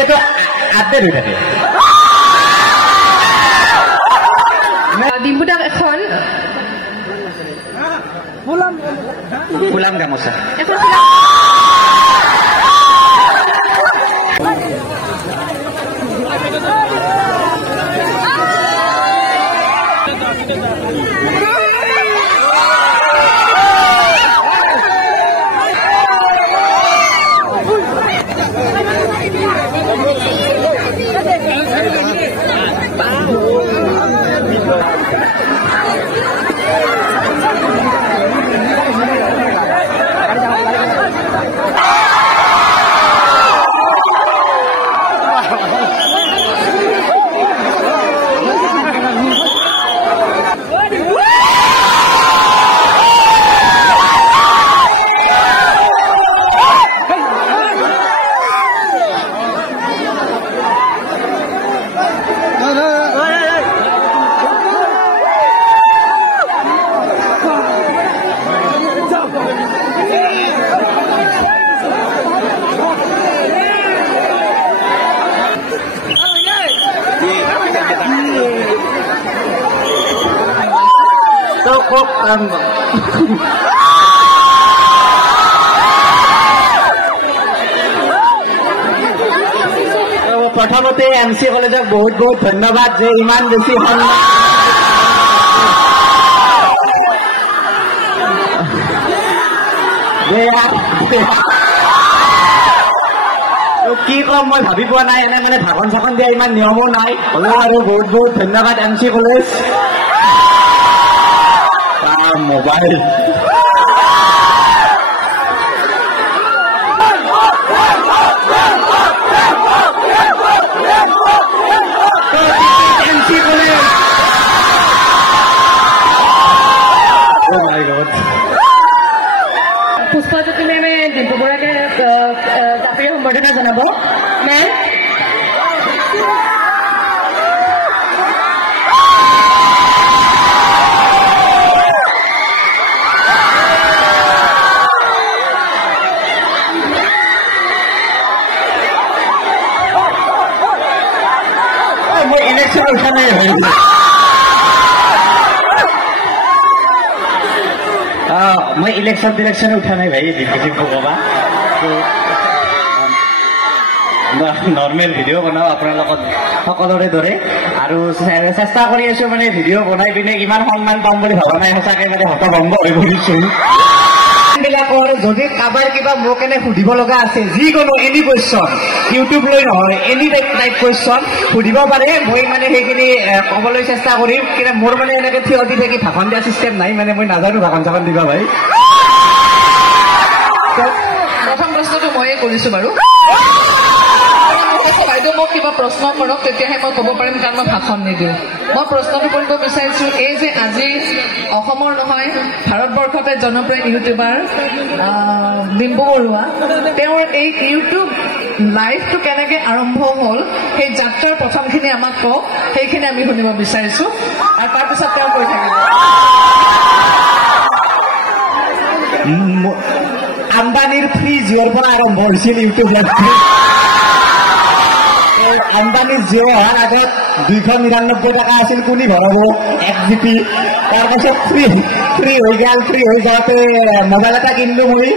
এইটো আপডেট হৈ থাকে ডিম্পুদাক এখন ফুলাম গামোচা প্ৰথমতে এমচি কলেজক বহুত বহুত ধন্যবাদ যে ইমান বেছি সন্মান কি কম মই ভাবি পোৱা নাই এনে মানে ভাষণ চাখন দিয়া ইমান নিয়মো নাই হ'লেও আৰু বহুত বহুত ধন্যবাদ এমচি কলেজ মোবাইল পুষ্পজ্যোতি মেমে ডিম্পু বৰাকে জাতিৰ সম্বৰ্ধনা জনাব মেম মই ইলেকশ্যন উঠা নাই মই ইলেকশ্যন উঠা নাই ভাই ডিম্পু কবা নৰ্মেল ভিডিঅ' বনাওঁ আপোনাৰ লগত সকলোৰে দৰে আৰু চেষ্টা কৰি আছো মানে ভিডিঅ' বনাই পিনে ইমান সন্মান পাম বুলি ভবা নাই সঁচাকে মানে হতভম্ব হৈ পৰিছো বিলাকৰ যদি কাৰোবাৰ কিবা মোক এনে সুধিব লগা আছে যিকোনো এনি কুৱেশ্যন ইউটিউব লৈ নহয় এনি টাইপ কুৱেশ্যন সুধিব পাৰে মই মানে সেইখিনি ক'বলৈ চেষ্টা কৰিম কিন্তু মোৰ মানে এনেকে থিয় দি থাকি ভাষণ দিয়া চিষ্টেম নাই মানে মই নাজানো ভাষণ চাষণ দিবা ভাই প্ৰথম প্ৰশ্নটো ময়ে কৰিছো বাৰু বাইদেউ মোক কিবা প্ৰশ্ন কৰক তেতিয়াহে মই ক'ব পাৰিম কাৰণ মই ভাষণ নিদিওঁ মই প্ৰশ্নটো কৰিব বিচাৰিছো এই যে আজি অসমৰ নহয় ভাৰতবৰ্ষতে জনপ্ৰিয় ইউটিউবাৰ ডিম্পু বৰুৱা তেওঁৰ এই ইউটিউব লাইভটো কেনেকে আৰম্ভ হ'ল সেই যাত্ৰাৰ প্ৰথমখিনি আমাক কওক সেইখিনি আমি শুনিব বিচাৰিছো আৰু তাৰপিছত তেওঁ কৈ থাকিব আম্বানীৰ ফ্ৰী জিঅ'ৰ পৰা আৰম্ভ হৈছিল ইউটিউব লাইভটো আম্বানীৰ জিঅ' অহাৰ আগত 299 টকা আছিল কোনি ভৰাব 1 GB তাৰপাছত ফ্ৰী হৈ গ'ল ফ্ৰী হৈ যাওঁতে মোবাইল এটা কিনিলো মই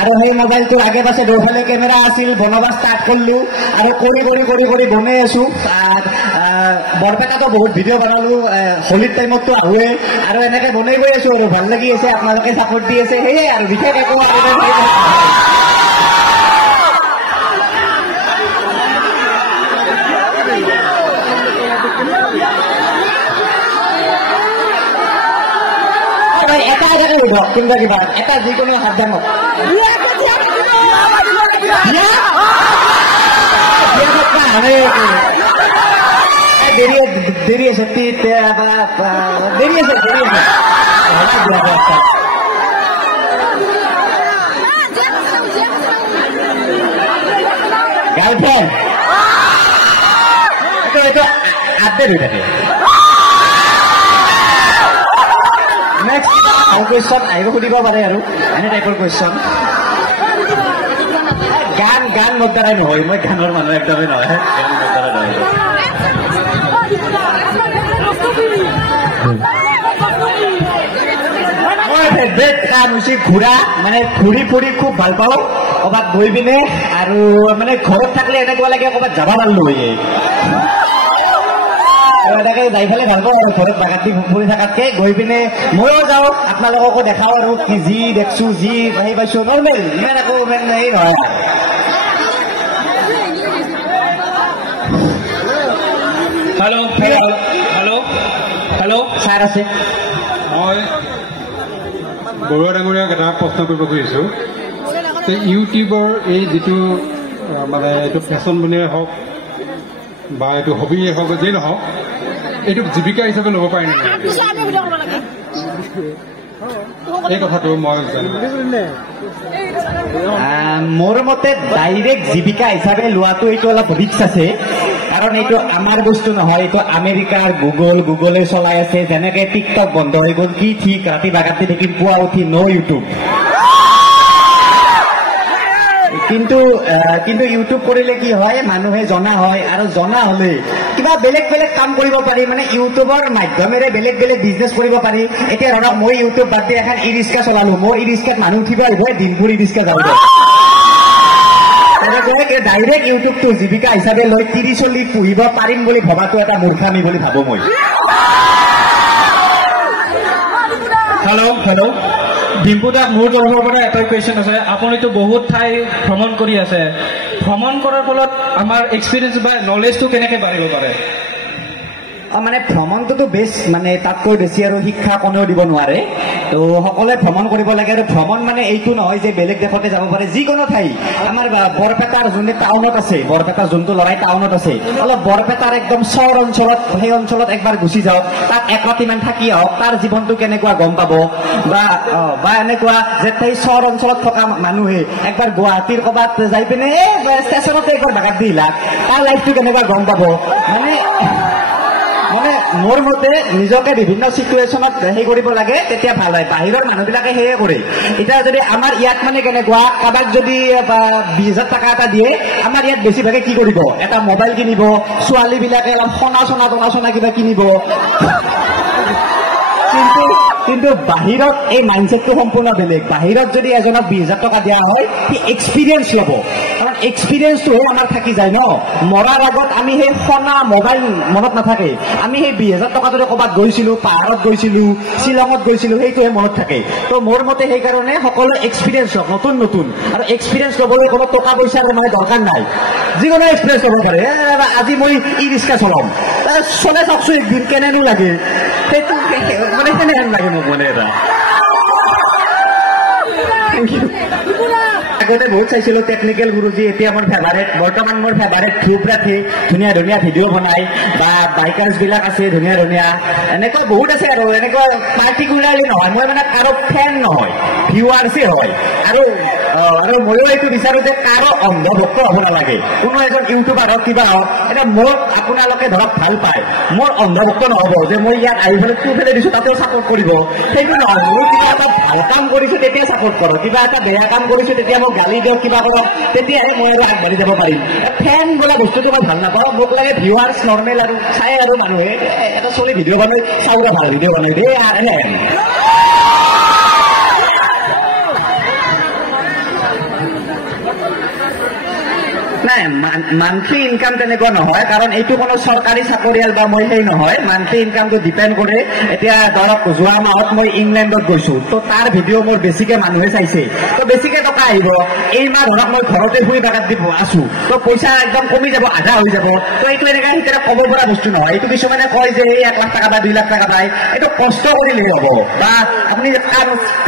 আৰু সেই মোবাইলটোৰ আগে পাছে দুফালে কেমেৰা আছিল বনাব ষ্টাৰ্ট কৰিলো আৰু কৰি বনাই আছো বৰপেটাতো বহুত ভিডিঅ' বনালো হলিৰ টাইমততো আহোৱে আৰু এনেকে বনাই গৈ আছো আৰু ভাল লাগি আছে আপোনালোকে ছাপোৰ্ট দি আছে সেয়ে আৰু বিশেষ একো এটা কিবা কিবা এটা যিকোনো হাত ডাঙৰ দেৰি আছে গাৰ্লফ্ৰেণ্ড এইটো আপডেট হৈ থাকে নেক্সট আৰু কুৱেশ্যন আহিব সুধিব পাৰে আৰু এনে টাইপৰ কুৱেশ্যন গান মোৰ দ্বাৰাই নহয়, মই গানৰ মানুহ একদমেই নহয়, গান মোৰ দ্বাৰা নহয়। মই ফেভৰেট কাম হৈছে ঘূৰা, মানে ঘূৰি ফুৰি খুব ভাল পাওঁ, ক'ৰবাত গৈ পিনে আৰু মানে ঘৰত থাকিলে এনেকুৱা লাগে ক'ৰবাত যাব পাৰিলো হয়ে। এনেকে যাই পেলাই ভাল পাওঁ আৰু ঘৰত বাগান দি ফুৰি থকাতকে গৈ পিনে ময়ো যাওঁ, আপোনালোককো দেখাওঁ আৰু যি দেখছো যি সেই পাইছো নৰ্মেল, ইমান একো ইমান হেৰি নহয়। হেল্ল' হেল্ল' হেল্ল' ছাৰ আছে। মই বৰুৱা ডাঙৰীয়াক এটা প্ৰশ্ন কৰিব খুজিছোঁ। ইউটিউবৰ এই যিটো মানে এইটো ফেশ্বন বুলিয়ে হওক বা এইটো হবিয়ে হওক যিয়ে নহওক, এইটোক জীৱিকা হিচাপে ল'ব পাৰে নেকি? এই কথাটো মই মোৰ মতে ডাইৰেক্ট জীৱিকা হিচাপে লোৱাটো এইটো অলপ ৰিস্ক আছে, কাৰণ এইটো আমাৰ বস্তু নহয়, এইটো আমেৰিকাৰ গুগলে চলাই আছে। যেনেকে টিকটক বন্ধ হৈ গ'ল, কি ঠিক ৰাতি বাগাতি দেখিম, পুৱা উঠি ইউটিউব। কিন্তু ইউটিউব কৰিলে কি হয়, মানুহে জনা হয়, আৰু জনা হলে কিবা বেলেগ বেলেগ কাম কৰিব পাৰি, মানে ইউটিউবৰ মাধ্যমেৰে বেলেগ বেলেগ বিজনেছ কৰিব পাৰি। এতিয়া ধৰক মই ইউটিউব বাদ দি এখন ই ৰিক্সা চলালো, মোৰ ই ৰিক্সাত মানুহ উঠিব আহিব, দিনপুৰ ই ৰিক্সা যাব। ডাইৰেক্ট ইউটিউবটো জীৱিকা হিচাপে লৈ 30-40 পুহিব পাৰিম বুলি ভবাটো এটা মূৰ্খামি বুলি ভাবো মই। হেল্ল' ডিম্পু দা, মোৰ তৰফৰ পৰা এটা কুৱেশ্যন আছে। আপুনিতো বহুত ঠাই ভ্ৰমণ কৰি আছে, ভ্ৰমণ কৰাৰ ফলত আমাৰ এক্সপিৰিয়েঞ্চ বা নলেজটো কেনেকে বাঢ়িব পাৰে? মানে ভ্ৰমণটোতো বেষ্ট, মানে তাতকৈ বেছি আৰু শিক্ষা কোনেও দিব নোৱাৰে। তো সকলোৱে ভ্ৰমণ কৰিব লাগে, আৰু ভ্ৰমণ মানে এইটো নহয় যে বেলেগ দেশতে যাব পাৰে, যিকোনো ঠাই। আমাৰ বৰপেটাৰ যোনটো টাউনত আছে, বৰপেটাৰ যোনটো লৰাই টাউনত আছে, অলপ বৰপেটাৰ একদম চহৰ অঞ্চলত, সেই অঞ্চলত একবাৰ গুচি যাওক, তাত এক ৰাতিমান থাকি আহক, তাৰ জীৱনটো কেনেকুৱা গম পাব। বা এনেকুৱা যে সেই চহৰ অঞ্চলত থকা মানুহে একবাৰ গুৱাহাটীৰ ক'ৰবাত যাই পিনে ষ্টেচনতে একবাৰ বাগাত দি লাগ, তাৰ লাইফটো কেনেকুৱা গম পাব। মানে মোৰ মতে নিজকে বিভিন্ন চিটুৱেশ্যনত হেৰি কৰিব লাগে, তেতিয়া ভাল হয়। বাহিৰৰ মানুহবিলাকে সেয়ে কৰে। এতিয়া যদি আমাৰ ইয়াত মানে কেনেকুৱা, কাৰোবাক যদি 20,000 টকা এটা দিয়ে, আমাৰ ইয়াত বেছিভাগে কি কৰিব, এটা মোবাইল কিনিব, ছোৱালীবিলাকে অলপ সোণা কিবা কিনিব। কিন্তু বাহিৰত এই মাইণ্ডছেটটো সম্পূৰ্ণ বেলেগ। বাহিৰত যদি এজনক 20,000 টকা দিয়া হয়, সি এক্সপিৰিয়েঞ্চ ল'ব, কাৰণ এক্সপিৰিয়েঞ্চটোহে আমাৰ থাকি যায় ন। মৰাৰ আগত আমি সেই সোণা মোবাইল মনত নাথাকে, আমি সেই 20,000 টকা যদি ক'ৰবাত গৈছিলো, পাহাৰত গৈছিলো, শ্বিলঙত গৈছিলো, সেইটোহে মনত থাকে। তো মোৰ মতে সেইকাৰণে সকলো এক্সপিৰিয়েঞ্চ হওক, নতুন আৰু এক্সপিৰিয়েঞ্চ ল'বলৈ কোনো টকা পইচাৰ মানে দৰকাৰ নাই, যিকোনো এক্সপিৰিয়েঞ্চ ল'ব পাৰে। আজি মই ই ৰিক্সা চলাম, চলাই চাওকচোন একদিন, কেনেনো লাগে, সেইটো মানে কেনেহেন লাগে মোক মানে এটা। Thank you. আগতে বহুত চাইছিলো টেকনিকেল গুৰুজী, এতিয়া মোৰ ফেভাৰেট, বৰ্তমান মোৰ ফেভাৰেট ধ্ৰুৱ ৰাঠি, ধুনীয়া ধুনীয়া ভিডিঅ' বনাই, বা বাইকাৰ্ছ বিলাক আছে ধুনীয়া এনেকুৱা বহুত আছে। আৰু এনেকুৱা পাৰ্টিকুলাৰলি নহয়, মই মানে কাৰো ফেন নহয়, ভিউৱাৰ্চে হয়। আৰু ময়ো এইটো বিচাৰো যে কাৰো অন্ধভক্ত হ'ব নালাগে, কোনো এজন ইউটিউবাৰ হওক কিবা হওক। এতিয়া মোক আপোনালোকে ধৰক ভাল পায়, মোৰ অন্ধভক্ত নহ'ব যে মই ইয়াত আহি পেলাই তোৰ ফেলে দিছো তাতেও চাপৰ্ট কৰিব, সেইটো নহয়। মই কিবা এটা ভাল কাম কৰিছো তেতিয়া চাপৰ্ট কৰক, কিবা এটা বেয়া কাম কৰিছো তেতিয়া মোক গালি দিয়ক, কিবা কৰক, তেতিয়াহে মই আৰু আগবাঢ়ি যাব পাৰিম। ফেন বোলা বস্তুটো মই ভাল নাপাওঁ, মোক লাগে ভিউৱাৰ্ছ নৰ্মেল, আৰু চাই আৰু মানুহে এটা চলি ভিডিঅ' বনাই চাউৰা ভাল ভিডিঅ' বনাই দেই আৰু নাই। মান্থলি ইনকাম তেনেকুৱা নহয়, কাৰণ এইটো কোনো চৰকাৰী চাকৰিয়াল বা মই সেই নহয়। মান্থলি ইনকামটো ডিপেণ্ড কৰে। এতিয়া ধৰক যোৱা মাহত মই ইংলেণ্ডত গৈছো, তো তাৰ ভিডিঅ' মোৰ বেছিকে মানুহে চাইছে, তো বেছিকে টকা আহিব। এই মাহ ধৰক মই ঘৰতে শুই বাগাত দিব আছো, তো পইচা একদম কমি যাব, আধা হৈ যাব। তো এইটো এনেকৈ সেইকাৰণে ক'ব পৰা বস্তু নহয়। এইটো কিছুমানে কয় যে এই 1 লাখ টকা বা 2 লাখ টকা পায়, এইটো কষ্ট কৰিলেহে হ'ব, বা আপুনি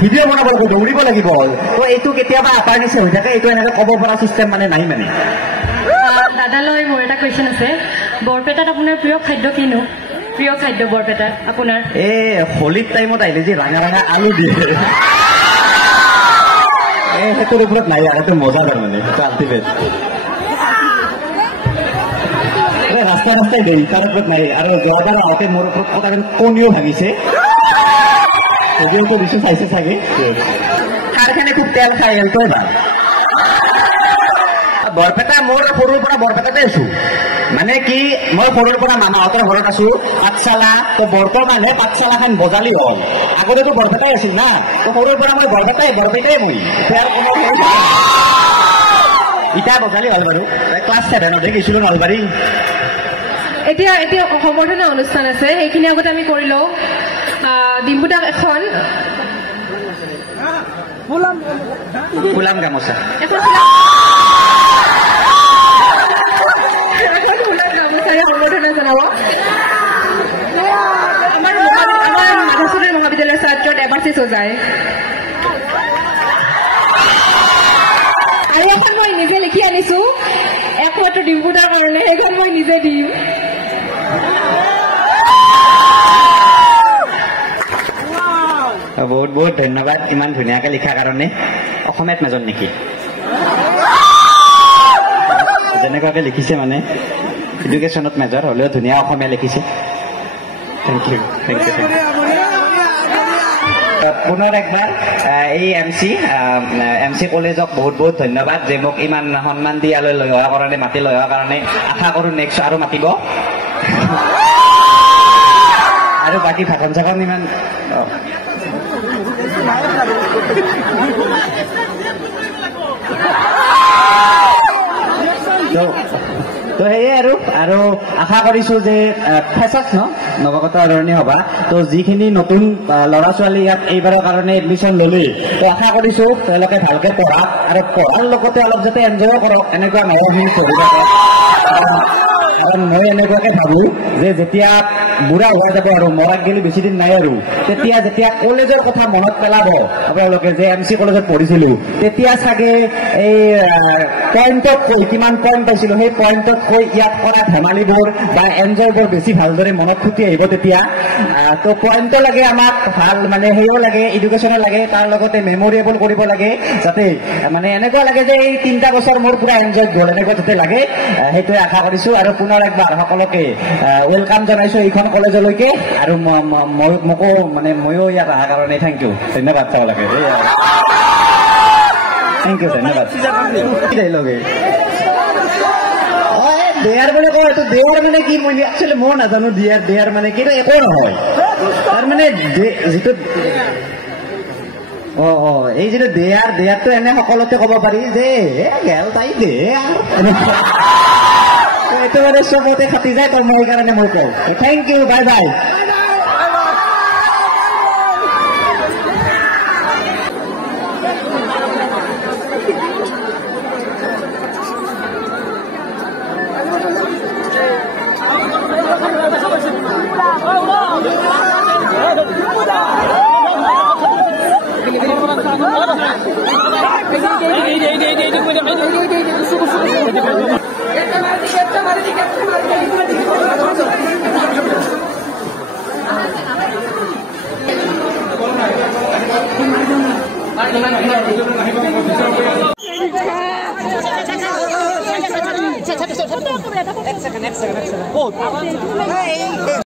ভিডিঅ' বনাব লাগিব, দৌৰিব লাগিব। তো এইটো কেতিয়াবা আপাৰ নিচে হৈ থাকে, এইটো এনেকৈ ক'ব পৰা চিষ্টেম মানে নাই মানে। দাদালৈ মোৰ এটা কুৱেশ্যন আছে। বৰপেটাত আপোনাৰ প্ৰিয় খাদ্য কিনো? প্ৰিয় খাদ্য বৰপেটাত আপোনাৰ? হোলীৰ টাইমত আহিলে যে ৰঙা আলু দিয়ে, সেইটোৰ ওপৰত নাই, আগতে মজা তাৰ মানে, সেইটো আল্টিমেট। ৰাস্তাই দেই, তাৰ ওপৰত নাই। আৰু যোৱাবাৰ আহোঁতে মোৰ ওপৰত কথা কণীও ভাঙিছে, যদিওটো দিছো চাইছে চাগে। খাৰখানে খুব তেল খাই, সেইটোৱে ভাল। বৰপেটা মোৰ সৰুৰ পৰা বৰপেটাতে আছো মানে কি মই সৰুৰ পৰা মামাহঁতৰ ঘৰত আছো পাঠশালা তো বৰ্তমানহে পাঠশালাখন বজালি হ'ল আগতেতো বৰপেটাই আছিল না তো সৰুৰ পৰা মই বৰপেটাই মই ইটা বজালি হ'ল বাৰু ক্লাছ 7তে গৈছিলো নলবাৰী এতিয়া সম্বৰ্ধনা অনুষ্ঠান আছে সেইখিনি আগতে আমি কৰি লওঁ ডিম্পুদাক এখন ফুলাম গামোচা সম্বৰ্ধনা জনাব আমাৰ মাধৱচন্দ্ৰ মহাবিদ্যালয়ৰ ছাত্ৰ দেৱাশীষ ওজাই আৰু এখন মই নিজে লিখি আনিছো একমাত্ৰ ডিম্পুদাৰ কাৰণে সেইখন মই নিজে দিম বহুত বহুত ধন্যবাদ ইমান ধুনীয়াকে লিখাৰ কাৰণে অসমীয়াত মেজৰ নেকি যেনেকুৱাকে লিখিছে মানে এডুকেশ্যনত মেজৰ হ'লেও ধুনীয়া অসমীয়া লিখিছে থেংক ইউ পুনৰ একবাৰ এই এম চি কলেজক বহুত বহুত ধন্যবাদ যে মোক ইমান সন্মান দি ইয়ালৈ লৈ অহাৰ কাৰণে মাতি লৈ অহাৰ কাৰণে আশা কৰোঁ নেক্সট আৰু মাতিব আৰু বাকী ভাষণ চাখন ইমান তো সেয়ে আৰু আশা কৰিছো যে ফেচাচ নৱাগত আদৰণি সভা তো যিখিনি নতুন ল'ৰা ছোৱালী ইয়াত এইবাৰৰ কাৰণে এডমিশ্যন ল'লে তো আশা কৰিছো তেওঁলোকে ভালকে পঢ়াক আৰু পঢ়াৰ লগতে অলপ যাতে এনজয় কৰক এনেকুৱা নহয় পঢ়ি থাকে কাৰণ মই এনেকুৱাকে ভাবো যে যেতিয়া বুঢ়া হোৱা যাব আৰু মৰাক গেলি বেছি দিন নাই আৰু যেতিয়া কলেজৰ কথা মনত পেলাব আপোনালোকে যে এম চি কলেজত পঢ়িছিলো তেতিয়া চাগে এই পইণ্টত কৈ কিমান পইণ্ট পাইছিলো সেই পইণ্টত কৈ ইয়াত কৰা ধেমালিবোৰ বা এনজয়বোৰ বেছি ভালদৰে মনত ফুটি আহিব তেতিয়া তো পইণ্টো লাগে আমাক ভাল মানে সেয়াও লাগে এডুকেশ্যনো লাগে তাৰ লগতে মেমৰিয়েবল কৰিব লাগে যাতে মানে এনেকুৱা লাগে যে এই 3টা বছৰ মোৰ পুৰা এনজয় গ'ল এনেকুৱা যাতে লাগে সেইটোৱে আশা কৰিছো আৰু পুনৰ একবাৰ সকলোকে ৱেলকাম জনাইছো এইখন কলেজলৈকে আৰু মোকো মানে ময়ো ইয়াত অহাৰ কাৰণে থেংক ইউ ধন্যবাদ চাব লাগে থেংক ইউ ধন্যবাদ লগে দেয়াৰ বুলি কয় এইটো দেয়াৰ মানে কি মই একচুৱেলি মই নাজানো দেয়াৰ মানে কি একো নহয় তাৰ মানে যিটো এই যিটো দেয়াৰটো এনে সকলোতে ক'ব পাৰি যে গেল তাই দে এইটো মানে চবতে খাটি যায় তো মই সেইকাৰণে মই কওঁ থেংক ইউ বাই বাই এক second.